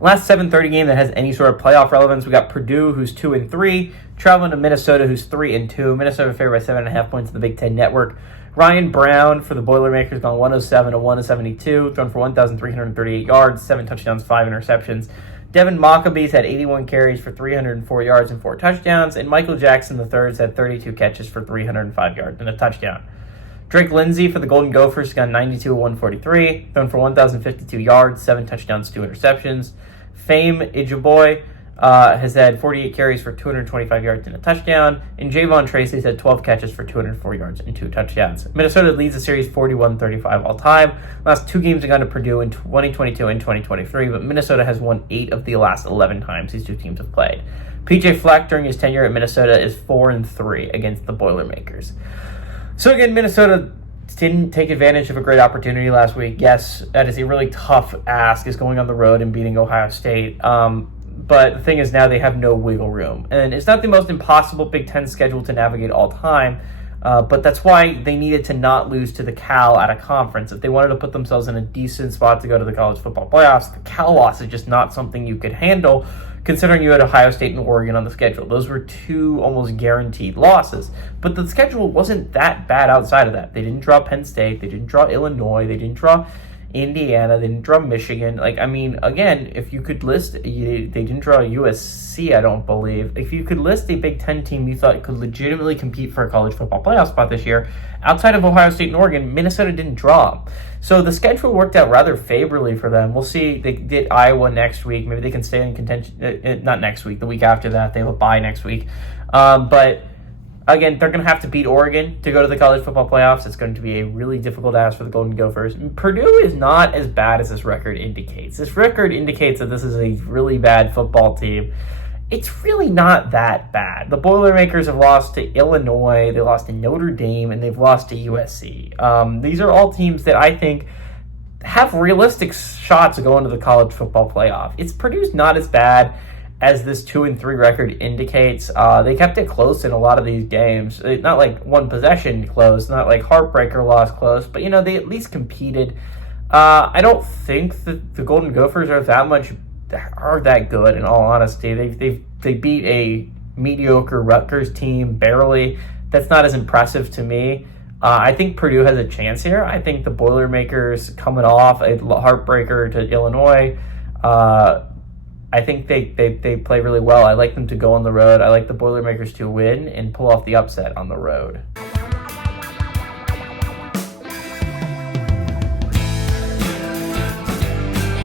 Last 7:30 game that has any sort of playoff relevance, we got Purdue, who's 2-3, traveling to Minnesota, who's 3-2. Minnesota favored by 7.5 points in the Big Ten Network. Ryan Brown for the Boilermakers gone 107 to 172, thrown for 1,338 yards, 7 touchdowns, 5 interceptions. Devin Maccabees had 81 carries for 304 yards and 4 touchdowns, and Michael Jackson III had 32 catches for 305 yards and a touchdown. Drake Lindsey for the Golden Gophers got 92 to 143, thrown for 1,052 yards, 7 touchdowns, 2 interceptions. Fame Ijuboy has had 48 carries for 225 yards and a touchdown, and Javon Tracy's had 12 catches for 204 yards and 2 touchdowns. Minnesota leads the series 41-35 all time. Last 2 games have gone to Purdue in 2022 and 2023, but Minnesota has won 8 of the last 11 times these 2 teams have played. PJ Fleck, during his tenure at Minnesota, is 4-3 against the Boilermakers. So again, Minnesota didn't take advantage of a great opportunity last week. Yes, that is a really tough ask, is going on the road and beating Ohio State. But the thing is, now they have no wiggle room. And it's not the most impossible Big Ten schedule to navigate all time, but that's why they needed to not lose to the Cal at a conference. If they wanted to put themselves in a decent spot to go to the college football playoffs, the Cal loss is just not something you could handle, considering you had Ohio State and Oregon on the schedule. Those were 2 almost guaranteed losses. But the schedule wasn't that bad outside of that. They didn't draw Penn State. They didn't draw Illinois. They didn't draw Indiana. They didn't draw Michigan. Again, if you could list, they didn't draw USC, I don't believe. If you could list a Big Ten team you thought could legitimately compete for a college football playoff spot this year, outside of Ohio State and Oregon, Minnesota didn't draw. So the schedule worked out rather favorably for them. We'll see. They get Iowa next week. Maybe they can stay in contention. Not next week, the week after that. They have a bye next week. But again, they're going to have to beat Oregon to go to the college football playoffs. It's going to be a really difficult ask for the Golden Gophers. Purdue is not as bad as this record indicates. This record indicates that this is a really bad football team. It's really not that bad. The Boilermakers have lost to Illinois, they lost to Notre Dame, and they've lost to USC. These are all teams that I think have realistic shots of going to the college football playoff. Purdue's not as bad as this 2-3 record indicates. They kept it close in a lot of these games. Not like one possession close, not like heartbreaker loss close, but they at least competed. I don't think that the Golden Gophers are that good, in all honesty. They beat a mediocre Rutgers team barely. That's not as impressive to me. I think Purdue has a chance here. I think the Boilermakers, coming off a heartbreaker to Illinois, I think they play really well. I like them to go on the road. I like the Boilermakers to win and pull off the upset on the road.